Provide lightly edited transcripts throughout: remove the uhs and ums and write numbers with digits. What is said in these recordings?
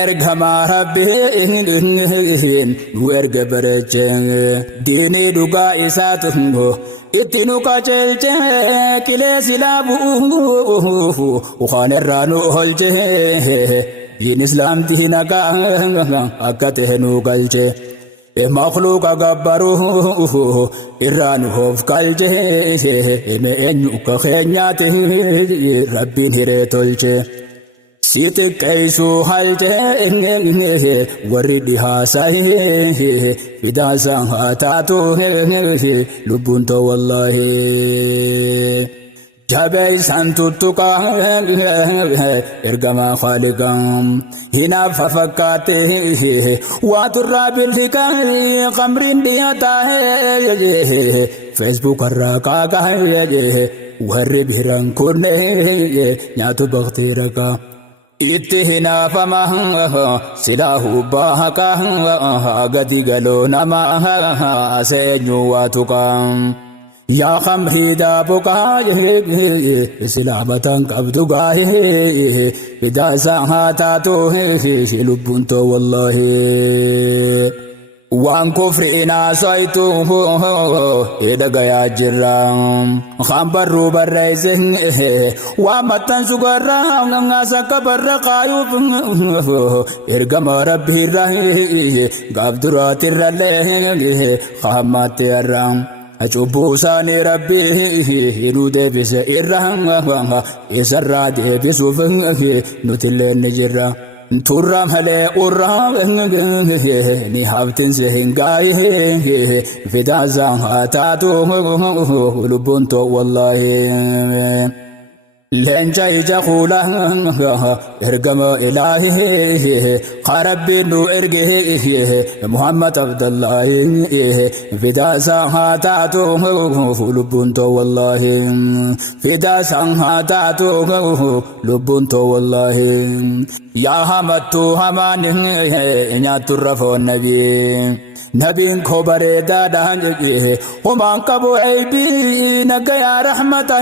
ergama rabbiin nu erga bareeche diinii dhugaa isaatu itti nu qajeelche qilee silaa bu'u waan irraa nu oolche diin islaamtii nagaa akka ta'e nu galche makhluuqa gabbaru irraa nu of galche eenyu ka keenyaati rabbiin hiree tolche siiti qeessu halche warri dhihaasaye fidaasaan haa taatu lubbuun too wallaahi jabeessan tuttuqa ergamaa khaliqaan hinaafa fakkaate waaturraa bilhiqa qamriin dhiyaata Facebook irraa qaaqa warri biran kunne nyaatu baqtee raqa itti hinaafama silaahu baaka gadi galoo nama seenyu waatuqa yaa khamrii daabuqa silaabatan qabdu gaahe fidaasaan haa taatu lubbuun too wallaahi waan kufriin haasaytu dhagayaa jirra kan barruu barreesse waan maxxansu garra akka barra qaayuuf ergama rabbiirra gaaf duraatirrallee qaamaatte irra cubbuu isaanii rabbi nu deebise irra isarraa deebisuuf nutillee ni jirra turra malee urra ni haftinse hin gaaye fidaasaan haa taatu lubbuun too wallaahi leenca ija kuula ergama ilaahi qarabbiin nu erge Muhammad Abdullaahi fidaasaan haa taatu lubbuun too wallaahi fidaasaan haa taatu lubbuun too wallaahi yaa hamattu hamaan nyaaturra foon nabiin ko bareedaadhaan humaan qabu aybii nagayaa rahmata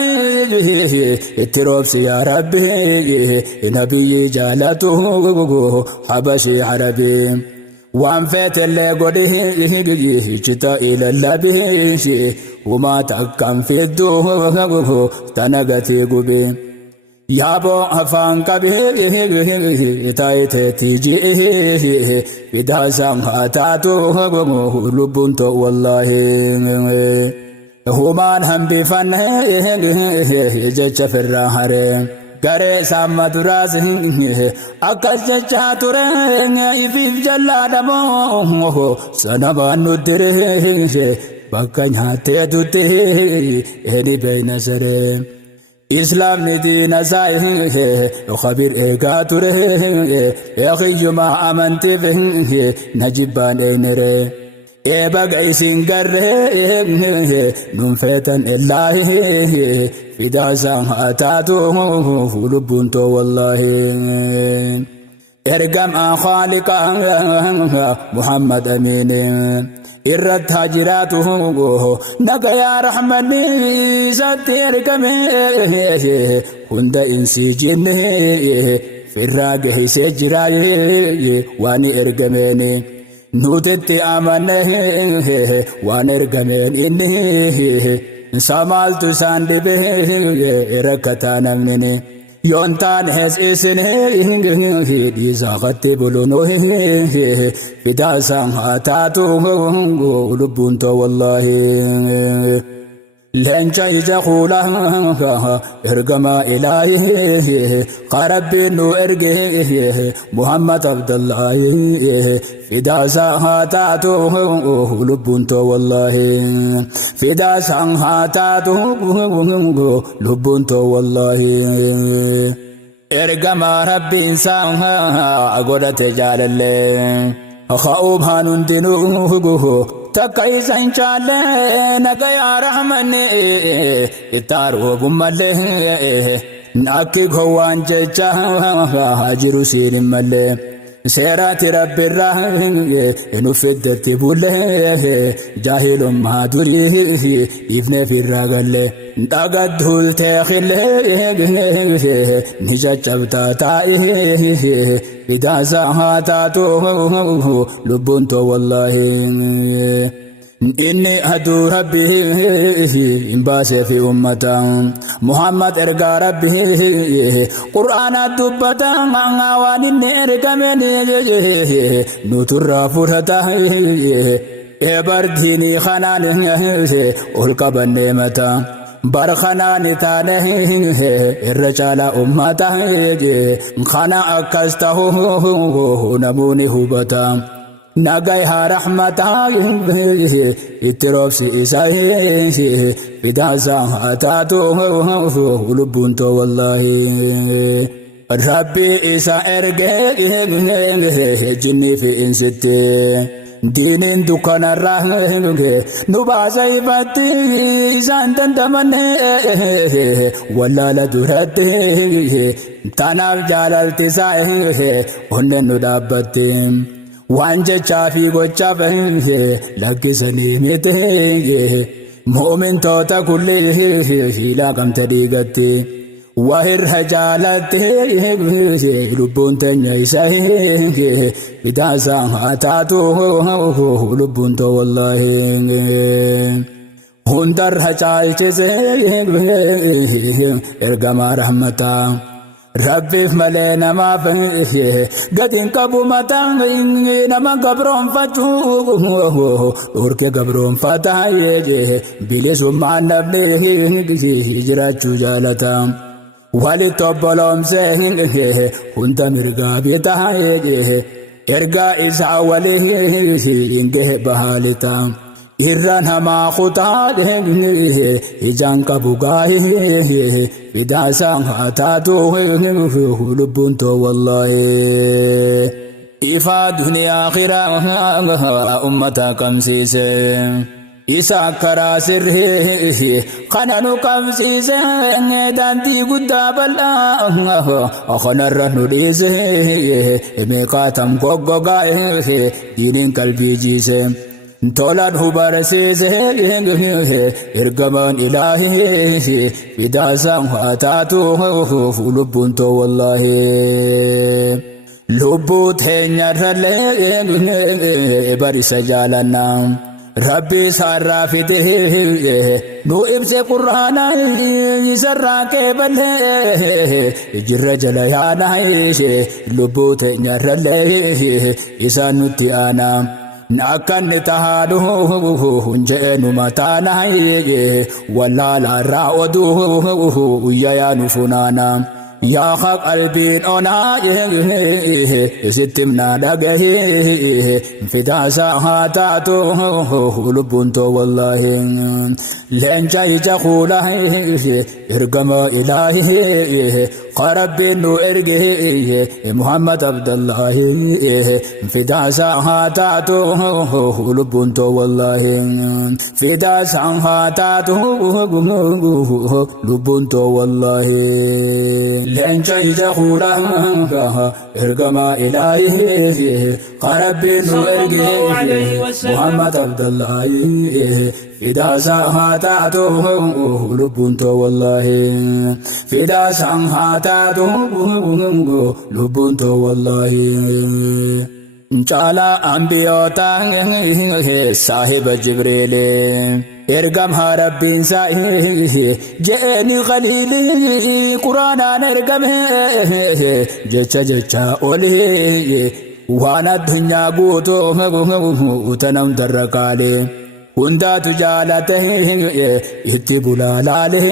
itti roobsi yaa rabbi nabiyyi jaalatu habashii arabii waan feetellee godhi cita ilallabi humaa takkaan fiddu tana gatii gube yaabo afaan qabee taayiteetii jee fidaasaan haa taatu lubbuun too wallaahi humaan hambifanne jecha firraa haree garee saamma duraas akkas jechaa ture ifiif jallaadhamoo sanabaan nuddire bakka nyaattee tutte eni beeyna saree islaamni diina isaa khabir eegaa ture eeqiyyuma amantiif najibbaan eenere eebaga isin garre nun feetan illaahi fidaasaan haa taatu lubbuun too wallaahi ergamaa khaliqaa Muhammad amiin irrat hajiraatu nagayaa rahmanni isatti ergame hunda insi jinne firraa gehisee jira waan ergameeni nuutitti amanne waan ergameen inni samaaltu isaan dhibe rakkataa namnini yoontaan hees isine dhiisaa qatti bulunu fidaasaan haa taatu lubbuun too wallaahi leenca ija kuula ergama ilaahi qarabbiin nu erge Muhammad Abdullaahi fidaasaan haa taatu lubbuun too wallaahi fidaasaan haa taatu lubbuun too wallaahi ergama rabbiin isaa godhate jaalallee kha'uub hanuundinuu takka isa hin chaalle nagayaa rahmanne ittaaruu gummallee akki gowwaan jecha jiru siin mallee سيرات رب الرحيم نفد تبوله جاهل ما دريه يفنى في الرجل دقد هول تخل نجت بتاعه إذا ساعاته لبنت والله إني أدعو ربي إن باس في أمة محمد إرجع ربي قرآن الدبتا مع وان إرجع مني نطر فرته إبرديني خنان ألقى النعمة برخنان تانه الرجال أمته خنا أكسته نموني هبتا نجايها رحمة اتروف سيساي بدا ساعتاتو لبنتو والله ربي إسا إرجع جني في إنستي دين دكان الرحمة نبازي فتي زندن تمنى ولا لدرتي تنام جالل تساي هن ندابتي وانجا شافي وشافي لكسني مته مؤمن توتا كل لا كم تريقتي وهر هجالته لبون تنيسه إذا ساعتاته لبون تو والله هندر هجالته إرجما رحمتا ربي ملنا ما فيه قدين كابو متان نما قبرون فتو أورك قبرون فتاي بلي سمع نبلي هجرات جالتا والي تبلوم سين كنت مرقا بيتاي إرقا إسا ولي إنده بحالتا إران هما خطاد إجان كبوغاي إذا سانغاتاتو لبنتو والله إفا دنيا آخرة أمتا كمسيسي إسا كرا سره خنانو كمسيسي دانتي قداب الله أخنا الرهن ليسي ميقاتم قوقوغاي دينين قلبي جيسي تولد هو برسيسه إرجمان إلهي إذا سامحتاته لبنتو والله لبوت هنيرل بريس جالنا ربي سارا فيه نو إبس قرآن يسرك بل جر جليانا لبوت هنيرل إسانوتي أنا ناكن تهادو هنجنو متانا ولا لا راودو يا نفنانا يا خلق قلبي انا ستمنا دغه فدا ساعاتو لبنتو والله لنجا يجخولا ارغما الهي قرب نو ارغه محمد عبد الله فدا ساعاتو لبنتو والله فدا ساعاتو لبنتو والله لنجا يجخولا ارغما الهي قرب نو ارغه محمد عبد الله فدا ساعاتو لبنتو والله فدا ساعاتو لبنتو والله جالا أنبياء صاحب جبريل إرجم هربين ساي جاني خليلي قرآن إرجم جتشا أولي وانا الدنيا قوتو تنم دركالي هندا تجالته يتبولا لاله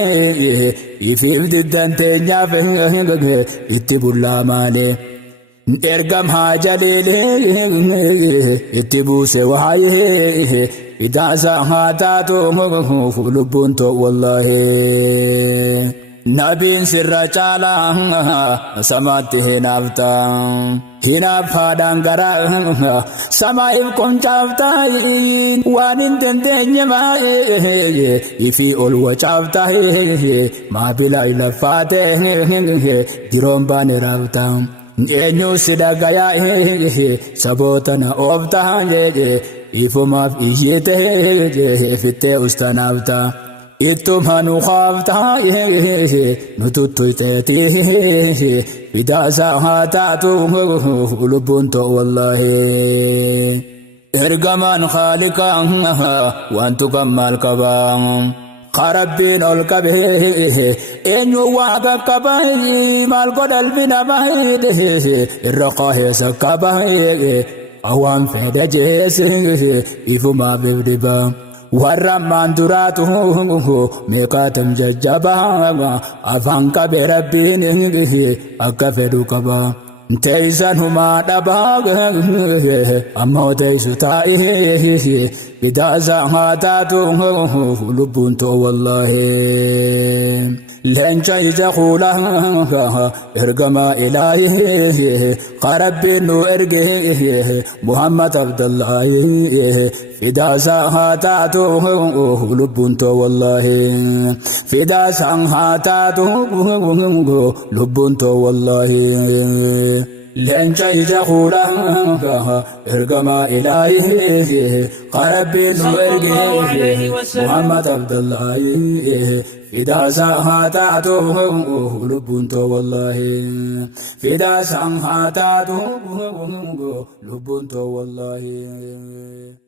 يفيد الدنتين يافه يتبولا ماله إرجم هاجليله يتبو سوايه إذا ساعاتو لبنتو والله نبي سر چالا سماته نافتا هنا فادان غرا سمايم كون چافتا وانين تندني ما يفي اول وچافتا ما بلا الفاته دروم بان رافتا eenyu si dhagayaa sabootana ooftaan ifumaaf iyyite fittee ustanaafta ittuma nu qaaftaa nu tuttuyteeti fidaasaa haa taatu lubbuun too wallaahi ergamaan khaaliqaa wantu kammaal qabaa qarabbiin ol qabee eenyu waa qaqqabaa maal godhalbi namaa irra qaaheessa qabaa awaan fedha jeesse ifumaaf ibdibaa warra maan duraatu meeqaatam jajjabaa afaan qabe rabbiin akka fedhu qabaa teeysan humaa dhabaa ammoo teeysu taa'ee fidaasaa haa taatu lubbuun too wallaahi leenca ija kuulaa ergamaa ilaahi qarabbiin nu erge Muhammad Abdallaahi fidaasaa haa taatu lubbuun too wallaahi fidaasaa haa taatu lubbuun too wallaahi leenca ija kuulaa ergamaa ilaahi qarabbiin nu erge Muhammad Abdallaahi fidaasaa haa taatu lubbuun too wallaahi fidaasaa haa taatu lubbuun too wallaahi